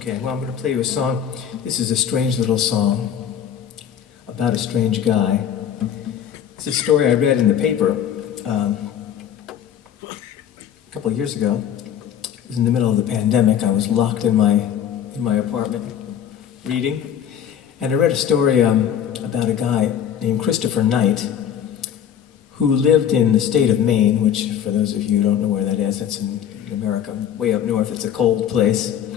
Okay, well, I'm going to play you a song. This is a strange little song about a strange guy. It's a story I read in the paper a couple of years ago. It was in the middle of the pandemic. I was locked in my apartment reading, and I read a story about a guy named Christopher Knight who lived in the state of Maine, which, for those of you who don't know where that is, that's in America, way up north. It's a cold place.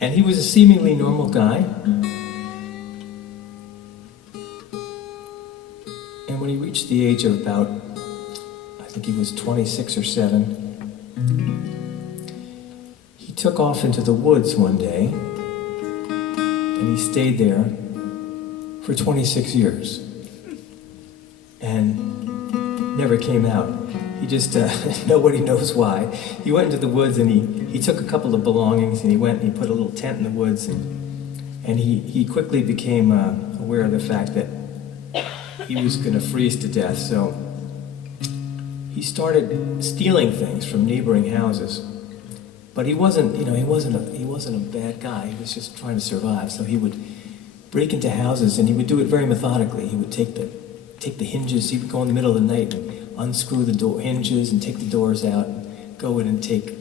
And he was a seemingly normal guy. And when he reached the age of about, I think he was 26 or 7, he took off into the woods one day, and he stayed there for 26 years. And never came out. He just, nobody knows why. He went into the woods and he took a couple of belongings and he went and he put a little tent in the woods and he quickly became aware of the fact that he was going to freeze to death. So he started stealing things from neighboring houses. But he wasn't a bad guy. He was just trying to survive. So he would break into houses and he would do it very methodically. He would take the hinges. He would go in the middle of the night and unscrew the door hinges and take the doors out, go in and take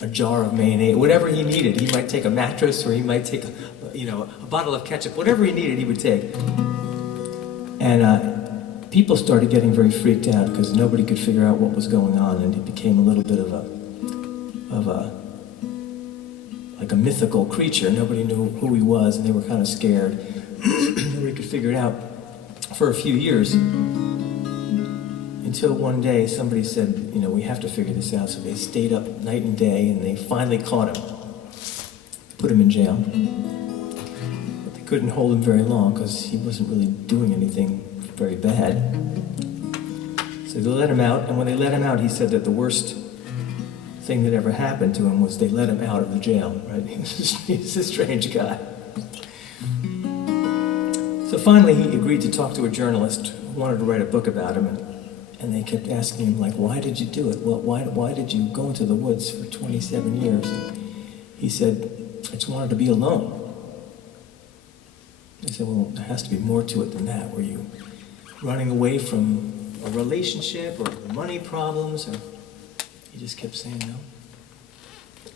a jar of mayonnaise, whatever he needed. He might take a mattress or he might take a bottle of ketchup, whatever he needed he would take. And people started getting very freaked out because nobody could figure out what was going on, and it became a little bit of a mythical creature. Nobody knew who he was and they were kind of scared. Nobody could figure it out for a few years. Until one day somebody said, we have to figure this out. So they stayed up night and day and they finally caught him, put him in jail. But they couldn't hold him very long because he wasn't really doing anything very bad. So they let him out, and when they let him out, he said that the worst thing that ever happened to him was they let him out of the jail, right? He's a strange guy. So finally he agreed to talk to a journalist who wanted to write a book about him, and they kept asking him, like, why did you do it? Well, why did you go into the woods for 27 years? And he said, I just wanted to be alone. They said, well, there has to be more to it than that. Were you running away from a relationship or money problems? Or he just kept saying, no,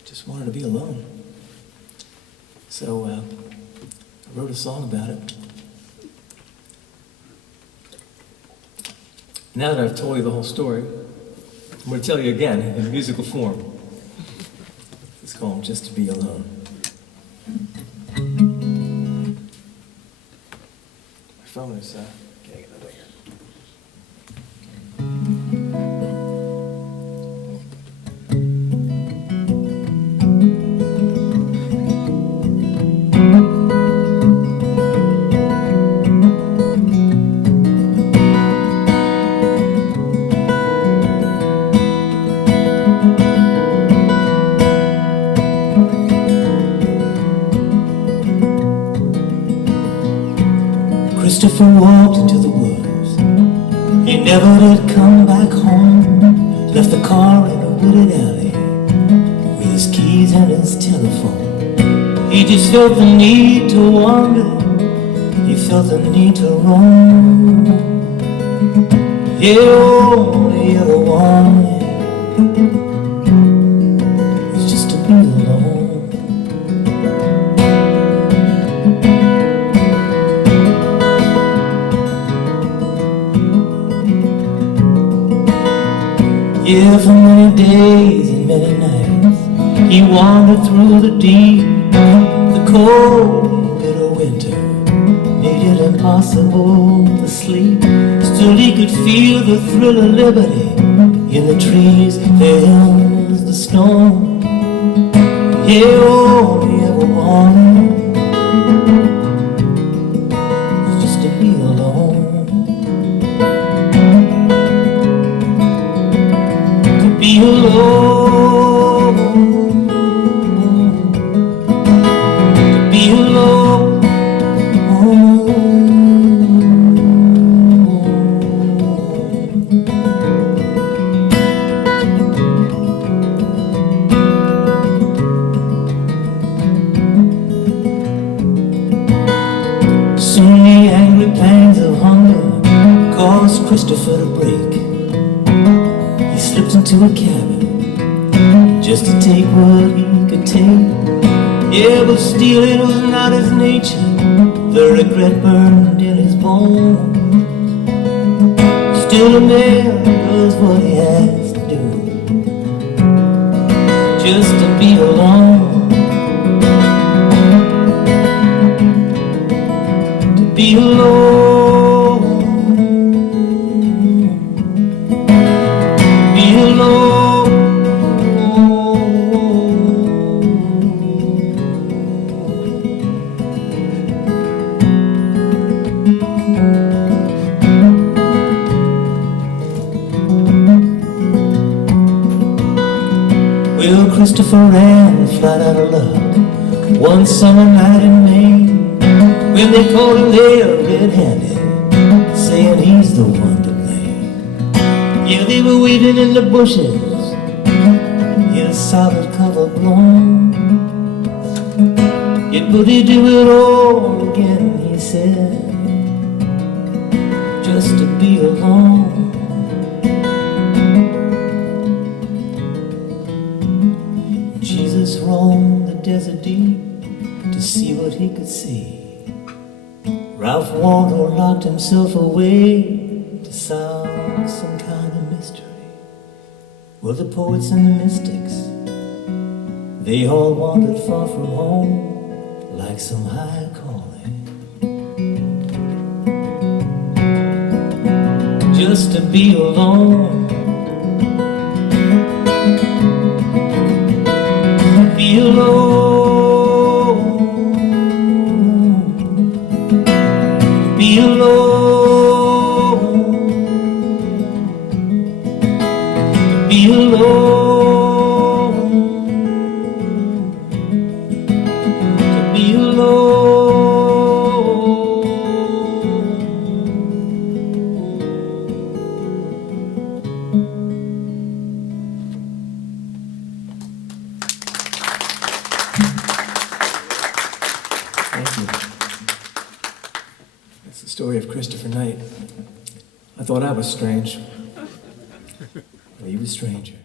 just wanted to be alone. So I wrote a song about it. Now that I've told you the whole story, I'm going to tell you again in musical form. It's called Just to Be Alone. My phone is getting in the way here. Christopher walked into the woods. He never did come back home. Left the car in a wooded alley with his keys and his telephone. He just felt the need to wander. He felt the need to roam. Yeah, all he ever wanted was just to be alone. Yeah, for many days and many nights he wandered through the deep, the cold, bitter winter made it impossible to sleep. Still he could feel the thrill of liberty in the trees, the hills, the snow. Yeah, all he ever wanted was just to be alone. Be alone, to be alone. Christopher to break. He slipped into a cabin just to take what he could take. Yeah, but stealing was not his nature. The regret burned in his bones. Still a man does what he has to do, just to be alone. To be alone. Be alone. Well, Christopher ran flat out of luck one summer night in May, when they caught him there red-handed, saying he's the one to blame. Yeah, they were waiting in the bushes, his solid cover blown. Yet would he do it all again, he said, just to be alone. Jesus roamed the desert deep to see what he could see. Ralph Waldo locked himself away to solve some kind of mystery. Well, the poets and the mystics, they all wandered far from home, like some high calling, just to be alone. Be alone. Be alone. Be alone. To be alone. Thank you. That's the story of Christopher Knight. I thought I was strange. Well, he was stranger.